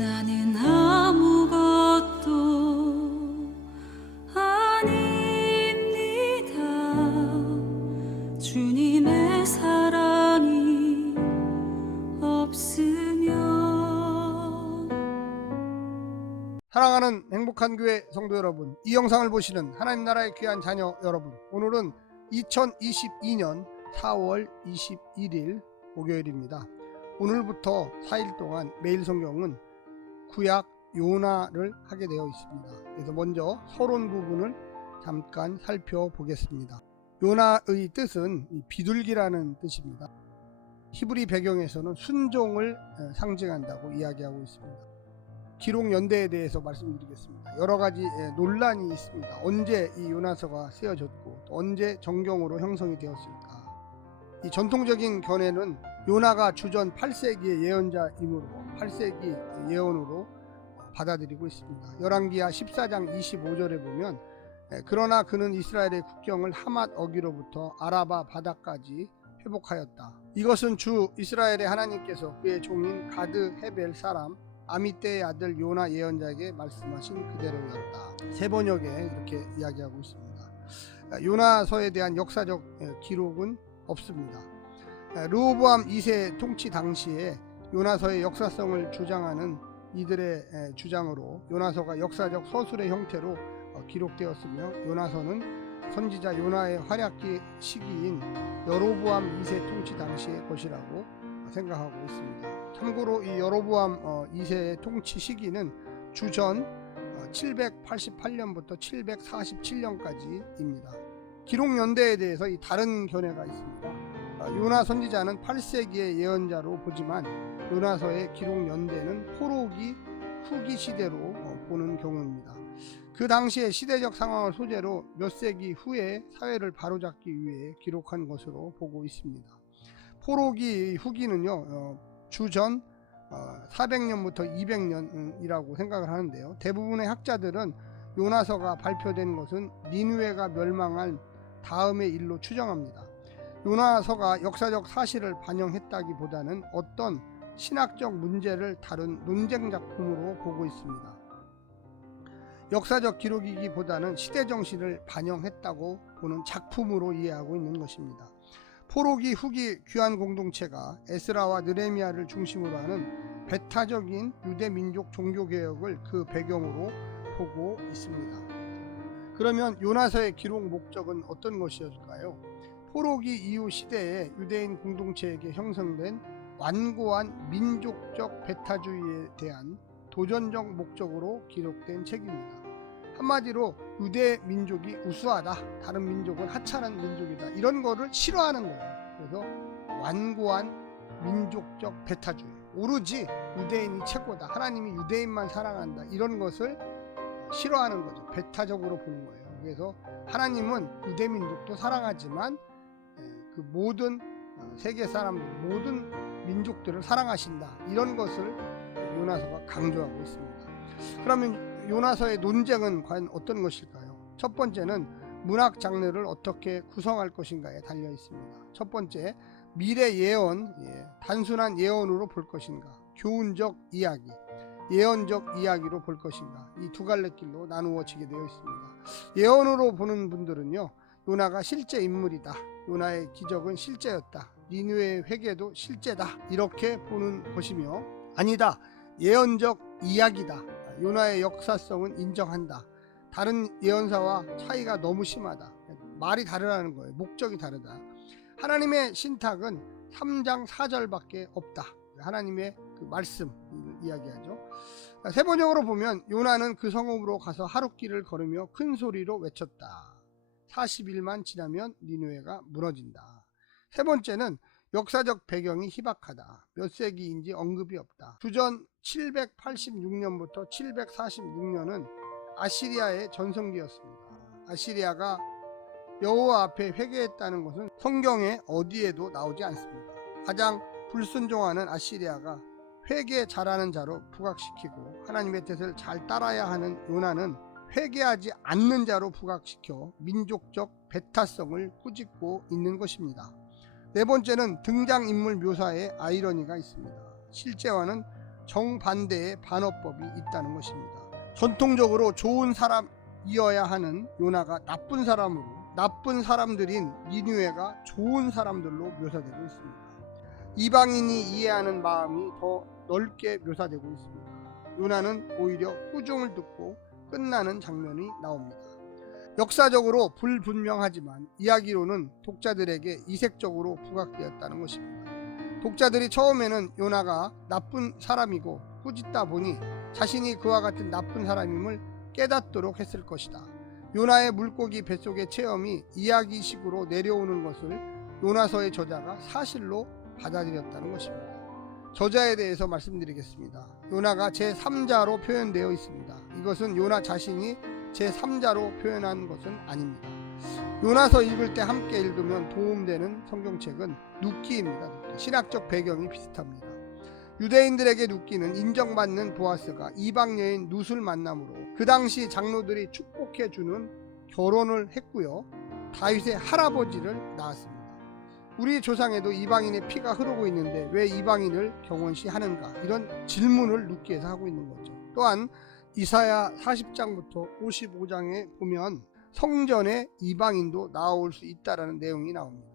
나는 아무것도 아닙니다. 주님의 사랑이 없으면. 사랑하는 행복한 교회 성도 여러분, 이 영상을 보시는 하나님 나라의 귀한 자녀 여러분, 오늘은 2022년 4월 21일 목요일입니다. 오늘부터 4일 동안 매일 성경은 구약 요나를 하게 되어 있습니다. 그래서 먼저 서론 부분을 잠깐 살펴보겠습니다. 요나의 뜻은 비둘기라는 뜻입니다. 히브리 배경에서는 순종을 상징한다고 이야기하고 있습니다. 기록 연대에 대해서 말씀드리겠습니다. 여러 가지 논란이 있습니다. 언제 이 요나서가 쓰여졌고 또 언제 정경으로 형성이 되었을까? 이 전통적인 견해는 요나가 주전 8세기의 예언자이므로 8세기 예언으로 받아들이고 있습니다. 열왕기하 14장 25절에 보면 그러나 그는 이스라엘의 국경을 하맛 어기로부터 아라바 바다까지 회복하였다. 이것은 주 이스라엘의 하나님께서 그의 종인 가드 헤벨 사람 아미떼의 아들 요나 예언자에게 말씀하신 그대로였다. 세 번역에 이렇게 이야기하고 있습니다. 요나서에 대한 역사적 기록은 없습니다. 르호보암 2세 통치 당시에 요나서의 역사성을 주장하는 이들의 주장으로 요나서가 역사적 서술의 형태로 기록되었으며, 요나서는 선지자 요나의 활약기 시기인 여로보암 2세 통치 당시의 것이라고 생각하고 있습니다. 참고로 이 여로보암 2세의 통치 시기는 주전 788년부터 747년까지입니다. 기록 연대에 대해서 이 다른 견해가 있습니다. 요나 선지자는 8세기의 예언자로 보지만 요나서의 기록 연대는 포로기 후기 시대로 보는 경우입니다. 그 당시의 시대적 상황을 소재로 몇 세기 후에 사회를 바로잡기 위해 기록한 것으로 보고 있습니다. 포로기 후기는요, 주전 400년부터 200년이라고 생각을 하는데요. 대부분의 학자들은 요나서가 발표된 것은 니느웨가 멸망한 다음의 일로 추정합니다. 요나서가 역사적 사실을 반영했다기보다는 어떤 신학적 문제를 다룬 논쟁 작품으로 보고 있습니다. 역사적 기록이기보다는 시대 정신을 반영했다고 보는 작품으로 이해하고 있는 것입니다. 포로기 후기 귀환 공동체가 에스라와 느헤미야를 중심으로 하는 배타적인 유대 민족 종교개혁을 그 배경으로 보고 있습니다. 그러면 요나서의 기록 목적은 어떤 것이었을까요? 포로기 이후 시대에 유대인 공동체에게 형성된 완고한 민족적 배타주의에 대한 도전적 목적으로 기록된 책입니다. 한마디로 유대 민족이 우수하다, 다른 민족은 하찮은 민족이다, 이런 거를 싫어하는 거예요. 그래서 완고한 민족적 배타주의, 오로지 유대인이 최고다, 하나님이 유대인만 사랑한다, 이런 것을 싫어하는 거죠. 배타적으로 보는 거예요. 그래서 하나님은 유대 민족도 사랑하지만 그 모든 세계 사람들, 모든 민족들을 사랑하신다, 이런 것을 요나서가 강조하고 있습니다. 그러면 요나서의 논쟁은 과연 어떤 것일까요? 첫 번째는 문학 장르를 어떻게 구성할 것인가에 달려 있습니다. 첫 번째, 미래 예언, 단순한 예언으로 볼 것인가, 교훈적 이야기, 예언적 이야기로 볼 것인가, 이 두 갈래 길로 나누어지게 되어 있습니다. 예언으로 보는 분들은요, 요나가 실제 인물이다, 요나의 기적은 실제였다, 니느웨의 회개도 실제다, 이렇게 보는 것이며, 아니다, 예언적 이야기다, 요나의 역사성은 인정한다, 다른 예언사와 차이가 너무 심하다, 말이 다르다는 거예요. 목적이 다르다. 하나님의 신탁은 3장 4절밖에 없다, 하나님의 그 말씀 이야기하죠. 세 번역으로 보면 요나는 그 성읍으로 가서 하룻길을 걸으며 큰 소리로 외쳤다. 40일만 지나면 니느웨가 무너진다. 세 번째는 역사적 배경이 희박하다. 몇 세기인지 언급이 없다. 주전 786년부터 746년은 아시리아의 전성기였습니다. 아시리아가 여호와 앞에 회개했다는 것은 성경에 어디에도 나오지 않습니다. 가장 불순종하는 아시리아가 회개 잘하는 자로 부각시키고, 하나님의 뜻을 잘 따라야 하는 요나는 회개하지 않는 자로 부각시켜 민족적 배타성을 꾸짖고 있는 것입니다. 네 번째는 등장인물 묘사에 아이러니가 있습니다. 실제와는 정반대의 반어법이 있다는 것입니다. 전통적으로 좋은 사람이어야 하는 요나가 나쁜 사람으로, 나쁜 사람들인 니느웨가 좋은 사람들로 묘사되고 있습니다. 이방인이 이해하는 마음이 더 넓게 묘사되고 있습니다. 요나는 오히려 꾸중을 듣고 끝나는 장면이 나옵니다. 역사적으로 불분명하지만 이야기로는 독자들에게 이색적으로 부각되었다는 것입니다. 독자들이 처음에는 요나가 나쁜 사람이고 꾸짖다 보니 자신이 그와 같은 나쁜 사람임을 깨닫도록 했을 것이다. 요나의 물고기 뱃속의 체험이 이야기식으로 내려오는 것을 요나서의 저자가 사실로 받아들였다는 것입니다. 저자에 대해서 말씀드리겠습니다. 요나가 제3자로 표현되어 있습니다. 이것은 요나 자신이 제3자로 표현한 것은 아닙니다. 요나서 읽을 때 함께 읽으면 도움되는 성경책은 눕기입니다. 눕기. 신학적 배경이 비슷합니다. 유대인들에게 눕기는 인정받는 보아스가 이방 여인 룻을 만남으로 그 당시 장로들이 축복해주는 결혼을 했고요. 다윗의 할아버지를 낳았습니다. 우리 조상에도 이방인의 피가 흐르고 있는데 왜 이방인을 경원시하는가, 이런 질문을 눕기에서 하고 있는 거죠. 또한 이사야 40장부터 55장에 보면 성전에 이방인도 나올 수 있다라는 내용이 나옵니다.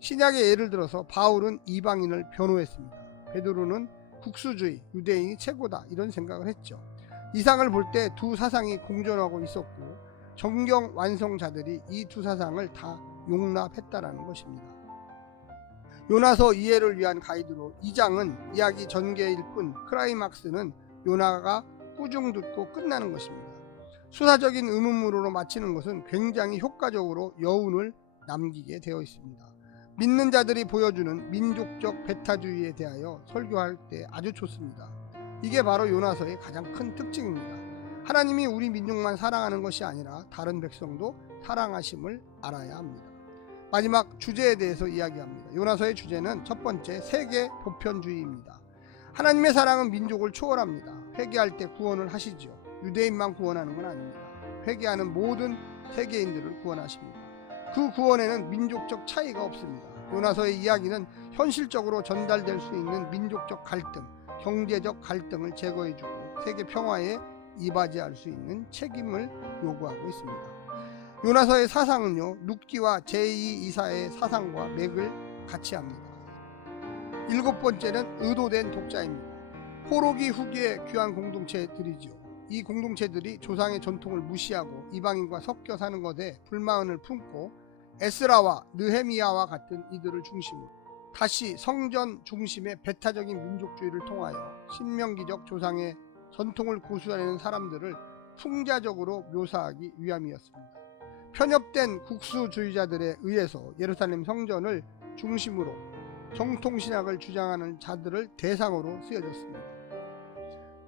신약의 예를 들어서 바울은 이방인을 변호했습니다. 베드로는 국수주의, 유대인이 최고다, 이런 생각을 했죠. 이상을 볼 때 두 사상이 공존하고 있었고 정경 완성자들이 이 두 사상을 다 용납했다라는 것입니다. 요나서 이해를 위한 가이드로 2장은 이야기 전개일 뿐 클라이막스는 요나가 꾸중 듣고 끝나는 것입니다. 수사적인 의문문으로 마치는 것은 굉장히 효과적으로 여운을 남기게 되어 있습니다. 믿는 자들이 보여주는 민족적 배타주의에 대하여 설교할 때 아주 좋습니다. 이게 바로 요나서의 가장 큰 특징입니다. 하나님이 우리 민족만 사랑하는 것이 아니라 다른 백성도 사랑하심을 알아야 합니다. 마지막 주제에 대해서 이야기합니다. 요나서의 주제는 첫 번째, 세계 보편주의입니다. 하나님의 사랑은 민족을 초월합니다. 회개할 때 구원을 하시죠. 유대인만 구원하는 건 아닙니다. 회개하는 모든 세계인들을 구원하십니다. 그 구원에는 민족적 차이가 없습니다. 요나서의 이야기는 현실적으로 전달될 수 있는 민족적 갈등, 경제적 갈등을 제거해주고 세계 평화에 이바지할 수 있는 책임을 요구하고 있습니다. 요나서의 사상은요, 눕기와 제2이사의 사상과 맥을 같이 합니다. 7번째는 의도된 독자입니다. 포로기 후기의 귀한 공동체들이죠. 이 공동체들이 조상의 전통을 무시하고 이방인과 섞여 사는 것에 불만을 품고 에스라와 느헤미야와 같은 이들을 중심으로 다시 성전 중심의 배타적인 민족주의를 통하여 신명기적 조상의 전통을 고수하려는 사람들을 풍자적으로 묘사하기 위함이었습니다. 편협된 국수주의자들에 의해서 예루살렘 성전을 중심으로 정통신학을 주장하는 자들을 대상으로 쓰여졌습니다.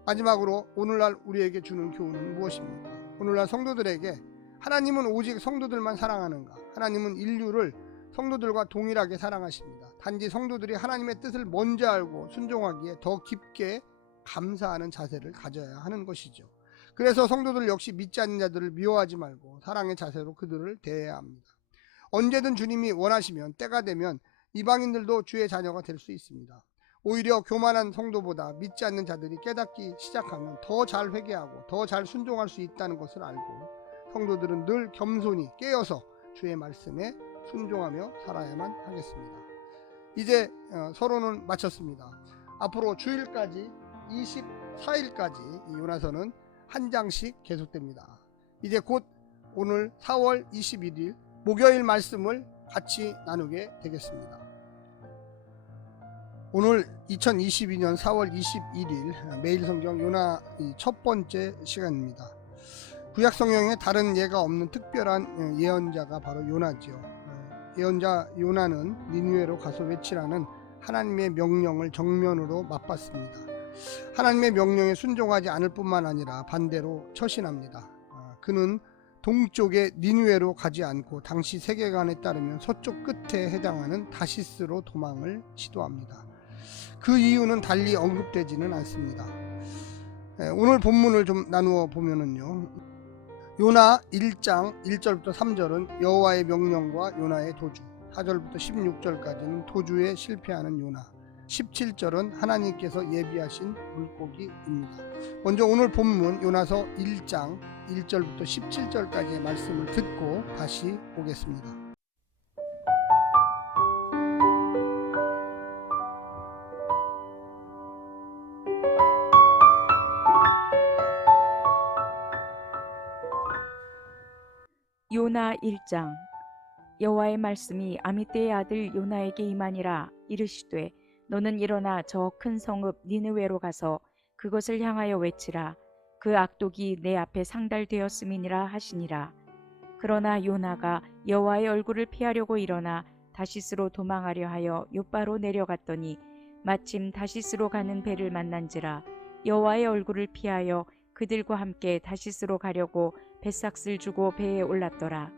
마지막으로 오늘날 우리에게 주는 교훈은 무엇입니까? 오늘날 성도들에게 하나님은 오직 성도들만 사랑하는가? 하나님은 인류를 성도들과 동일하게 사랑하십니다. 단지 성도들이 하나님의 뜻을 먼저 알고 순종하기에 더 깊게 감사하는 자세를 가져야 하는 것이죠. 그래서 성도들 역시 믿지 않는 자들을 미워하지 말고 사랑의 자세로 그들을 대해야 합니다. 언제든 주님이 원하시면 때가 되면 이방인들도 주의 자녀가 될 수 있습니다. 오히려 교만한 성도보다 믿지 않는 자들이 깨닫기 시작하면 더 잘 회개하고 더 잘 순종할 수 있다는 것을 알고 성도들은 늘 겸손히 깨어서 주의 말씀에 순종하며 살아야만 하겠습니다. 이제 서론은 마쳤습니다. 앞으로 주일까지 24일까지 이 요나서는 한 장씩 계속됩니다. 이제 곧 오늘 4월 21일 목요일 말씀을 같이 나누게 되겠습니다. 오늘 2022년 4월 21일 매일 성경 요나 첫 번째 시간입니다. 구약 성경에 다른 예가 없는 특별한 예언자가 바로 요나죠. 예언자 요나는 니느웨로 가서 외치라는 하나님의 명령을 정면으로 맞받습니다. 하나님의 명령에 순종하지 않을 뿐만 아니라 반대로 처신합니다. 그는 동쪽의 니느웨로 가지 않고 당시 세계관에 따르면 서쪽 끝에 해당하는 다시스로 도망을 시도합니다. 그 이유는 달리 언급되지는 않습니다. 오늘 본문을 좀 나누어 보면은요, 요나 1장 1절부터 3절은 여호와의 명령과 요나의 도주, 4절부터 16절까지는 도주에 실패하는 요나, 17절은 하나님께서 예비하신 물고기입니다. 먼저 오늘 본문 요나서 1장 1절부터 17절까지의 말씀을 듣고 다시 오겠습니다. 요나 1장. 여호와의 말씀이 아미떼의 아들 요나에게 임하니라. 이르시되 너는 일어나 저 큰 성읍 니느웨로 가서 그것을 향하여 외치라. 그 악독이 내 앞에 상달되었음이니라 하시니라. 그러나 요나가 여호와의 얼굴을 피하려고 일어나 다시스로 도망하려 하여 요바로 내려갔더니 마침 다시스로 가는 배를 만난지라. 여호와의 얼굴을 피하여 그들과 함께 다시스로 가려고 뱃삭을 주고 배에 올랐더라.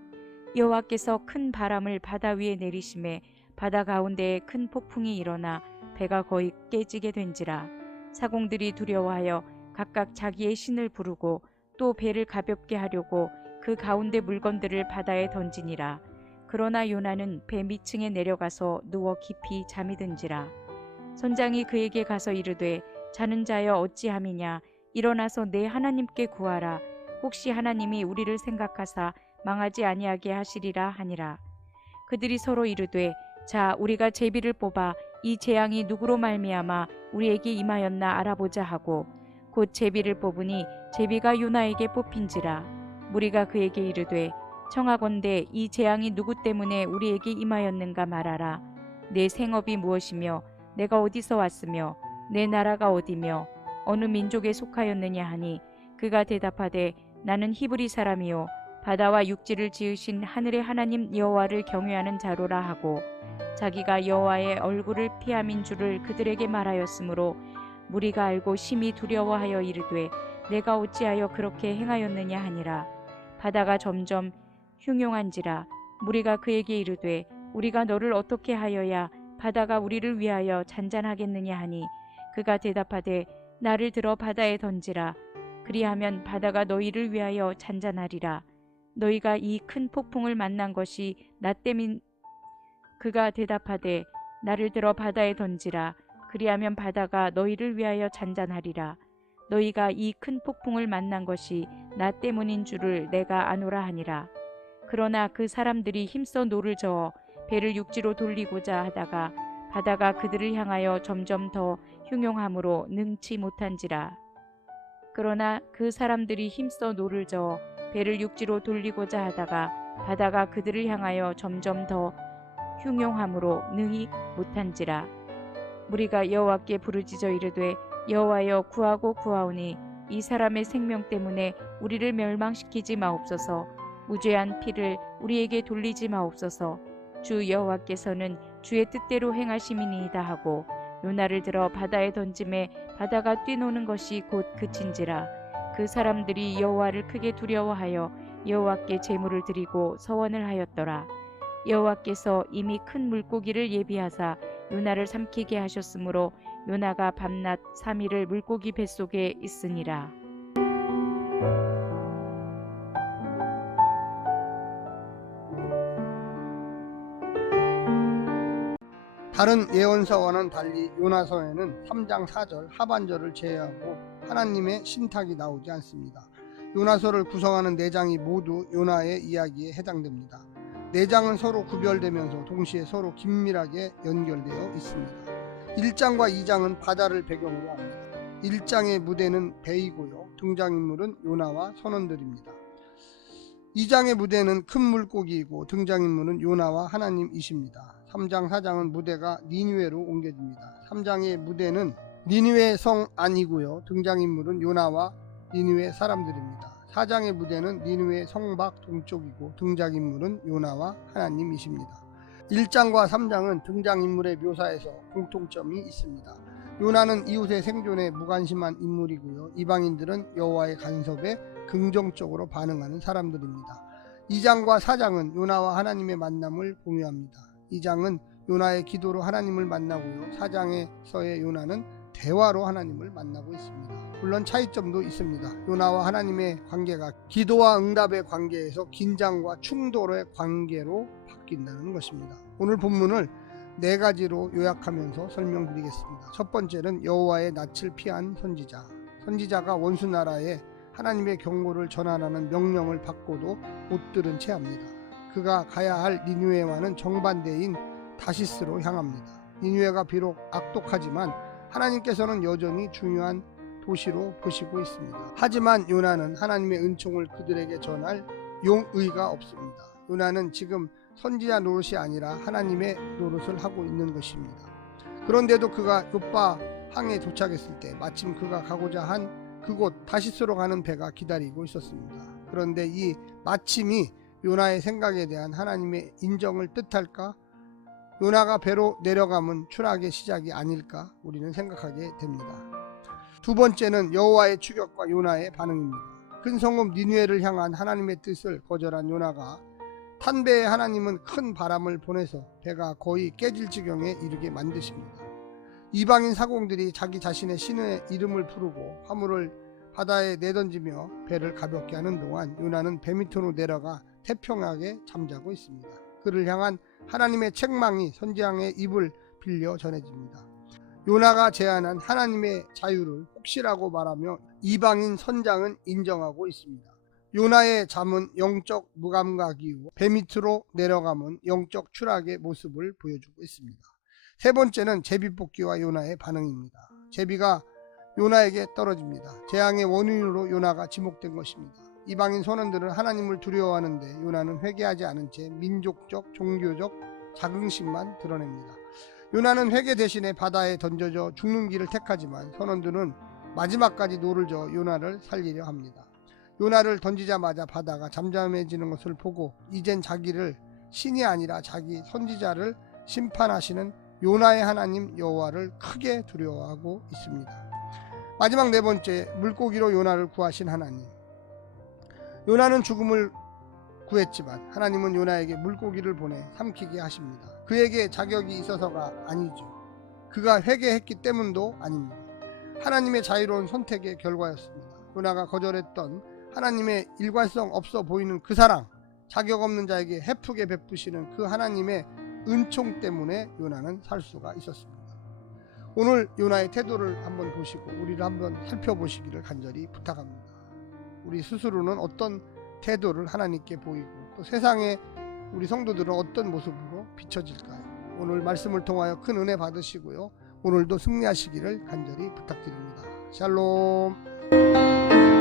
여호와께서 큰 바람을 바다 위에 내리심에 바다 가운데에 큰 폭풍이 일어나 배가 거의 깨지게 된지라. 사공들이 두려워하여 각각 자기의 신을 부르고 또 배를 가볍게 하려고 그 가운데 물건들을 바다에 던지니라. 그러나 요나는 배 밑층에 내려가서 누워 깊이 잠이 든지라. 선장이 그에게 가서 이르되 자는 자여 어찌함이냐. 일어나서 내 하나님께 구하라. 혹시 하나님이 우리를 생각하사 망하지 아니하게 하시리라 하니라. 그들이 서로 이르되 자 우리가 제비를 뽑아 이 재앙이 누구로 말미암아 우리에게 임하였나 알아보자 하고 곧 제비를 뽑으니 제비가 요나에게 뽑힌지라. 무리가 그에게 이르되 청하건대 이 재앙이 누구 때문에 우리에게 임하였는가 말하라. 내 생업이 무엇이며 내가 어디서 왔으며 내 나라가 어디며 어느 민족에 속하였느냐 하니 그가 대답하되 나는 히브리 사람이요 바다와 육지를 지으신 하늘의 하나님 여호와를 경외하는 자로라 하고 자기가 여호와의 얼굴을 피함인 줄을 그들에게 말하였으므로 무리가 알고 심히 두려워하여 이르되 내가 어찌하여 그렇게 행하였느냐 하니라. 바다가 점점 흉용한지라. 무리가 그에게 이르되 우리가 너를 어떻게 하여야 바다가 우리를 위하여 잔잔하겠느냐 하니 그가 대답하되 나를 들어 바다에 던지라. 그리하면 바다가 너희를 위하여 잔잔하리라. 너희가 이 큰 폭풍을 만난 것이 나 때민. 그가 대답하되 나를 들어 바다에 던지라. 그리하면 바다가 너희를 위하여 잔잔하리라. 너희가 이 큰 폭풍을 만난 것이 나 때문인 줄을 내가 아노라 하니라. 그러나 그 사람들이 힘써 노를 저어 배를 육지로 돌리고자 하다가 바다가 그들을 향하여 점점 더 흉용함으로 능치 못한지라. 그러나 그 사람들이 힘써 노를 저어 배를 육지로 돌리고자 하다가 바다가 그들을 향하여 점점 더 흉용함으로 능히 못한지라. 무리가 여호와께 부르짖어 이르되 여호와여 구하고 구하오니 이 사람의 생명 때문에 우리를 멸망시키지 마옵소서. 무죄한 피를 우리에게 돌리지 마옵소서. 주 여호와께서는 주의 뜻대로 행하심이니이다 하고 요나를 들어 바다에 던짐에 바다가 뛰노는 것이 곧 그친지라. 그 사람들이 여호와를 크게 두려워하여 여호와께 제물을 드리고 서원을 하였더라. 여호와께서 이미 큰 물고기를 예비하사 요나를 삼키게 하셨으므로 요나가 밤낮 3일을 물고기 뱃속에 있으니라. 다른 예언서와는 달리 요나서에는 3장 4절 하반절을 제외하고 하나님의 신탁이 나오지 않습니다. 요나서를 구성하는 4장이 모두 요나의 이야기에 해당됩니다. 4장은 서로 구별되면서 동시에 서로 긴밀하게 연결되어 있습니다. 1장과 2장은 바다를 배경으로 합니다. 1장의 무대는 배이고요. 등장인물은 요나와 선원들입니다. 2장의 무대는 큰 물고기이고 등장인물은 요나와 하나님이십니다. 3장 4장은 무대가 니느웨로 옮겨집니다. 3장의 무대는 니느웨 성 안이고요. 등장인물은 요나와 니느웨 사람들입니다. 4장의 무대는 니느웨 성 밖 동쪽이고 등장인물은 요나와 하나님이십니다. 1장과 3장은 등장인물의 묘사에서 공통점이 있습니다. 요나는 이웃의 생존에 무관심한 인물이고요. 이방인들은 여호와의 간섭에 긍정적으로 반응하는 사람들입니다. 2장과 4장은 요나와 하나님의 만남을 공유합니다. 2장은 요나의 기도로 하나님을 만나고요. 4장에서의 요나는 대화로 하나님을 만나고 있습니다. 물론 차이점도 있습니다. 요나와 하나님의 관계가 기도와 응답의 관계에서 긴장과 충돌의 관계로 바뀐다는 것입니다. 오늘 본문을 4가지로 요약하면서 설명드리겠습니다. 첫 번째는 여호와의 낯을 피한 선지자. 선지자가 원수 나라에 하나님의 경고를 전하라는 명령을 받고도 못 들은 채 합니다. 그가 가야 할 니느웨와는 정반대인 다시스로 향합니다. 니느웨가 비록 악독하지만 하나님께서는 여전히 중요한 도시로 보시고 있습니다. 하지만 요나는 하나님의 은총을 그들에게 전할 용의가 없습니다. 요나는 지금 선지자 노릇이 아니라 하나님의 노릇을 하고 있는 것입니다. 그런데도 그가 요파 항에 도착했을 때 마침 그가 가고자 한 그곳 다시스로 가는 배가 기다리고 있었습니다. 그런데 이 마침이 요나의 생각에 대한 하나님의 인정을 뜻할까? 요나가 배로 내려가면 추락의 시작이 아닐까? 우리는 생각하게 됩니다. 두 번째는 여호와의 추격과 요나의 반응입니다. 큰 성읍 니느웨를 향한 하나님의 뜻을 거절한 요나가 탄 배에 하나님은 큰 바람을 보내서 배가 거의 깨질 지경에 이르게 만드십니다. 이방인 사공들이 자기 자신의 신의 이름을 부르고 화물을 바다에 내던지며 배를 가볍게 하는 동안 요나는 배 밑으로 내려가 태평하게 잠자고 있습니다. 그를 향한 하나님의 책망이 선지자의 입을 빌려 전해집니다. 요나가 제안한 하나님의 자유를 혹시라고 말하며 이방인 선장은 인정하고 있습니다. 요나의 잠은 영적 무감각 이후 배 밑으로 내려가면 영적 추락의 모습을 보여주고 있습니다. 세 번째는 제비뽑기와 요나의 반응입니다. 제비가 요나에게 떨어집니다. 재앙의 원인으로 요나가 지목된 것입니다. 이방인 선원들은 하나님을 두려워하는데 요나는 회개하지 않은 채 민족적, 종교적 자긍심만 드러냅니다. 요나는 회개 대신에 바다에 던져져 죽는 길을 택하지만 선원들은 마지막까지 노를 저어 요나를 살리려 합니다. 요나를 던지자마자 바다가 잠잠해지는 것을 보고 이젠 자기를 신이 아니라 자기 선지자를 심판하시는 요나의 하나님 여호와를 크게 두려워하고 있습니다. 마지막 네 번째, 물고기로 요나를 구하신 하나님. 요나는 죽음을 구했지만 하나님은 요나에게 물고기를 보내 삼키게 하십니다. 그에게 자격이 있어서가 아니죠. 그가 회개했기 때문도 아닙니다. 하나님의 자유로운 선택의 결과였습니다. 요나가 거절했던 하나님의 일관성 없어 보이는 그 사랑, 자격 없는 자에게 헤프게 베푸시는 그 하나님의 은총 때문에 요나는 살 수가 있었습니다. 오늘 요나의 태도를 한번 보시고 우리를 한번 살펴보시기를 간절히 부탁합니다. 우리 스스로는 어떤 태도를 하나님께 보이고 또 세상에 우리 성도들은 어떤 모습으로 비춰질까요? 오늘 말씀을 통하여 큰 은혜 받으시고요. 오늘도 승리하시기를 간절히 부탁드립니다. 샬롬.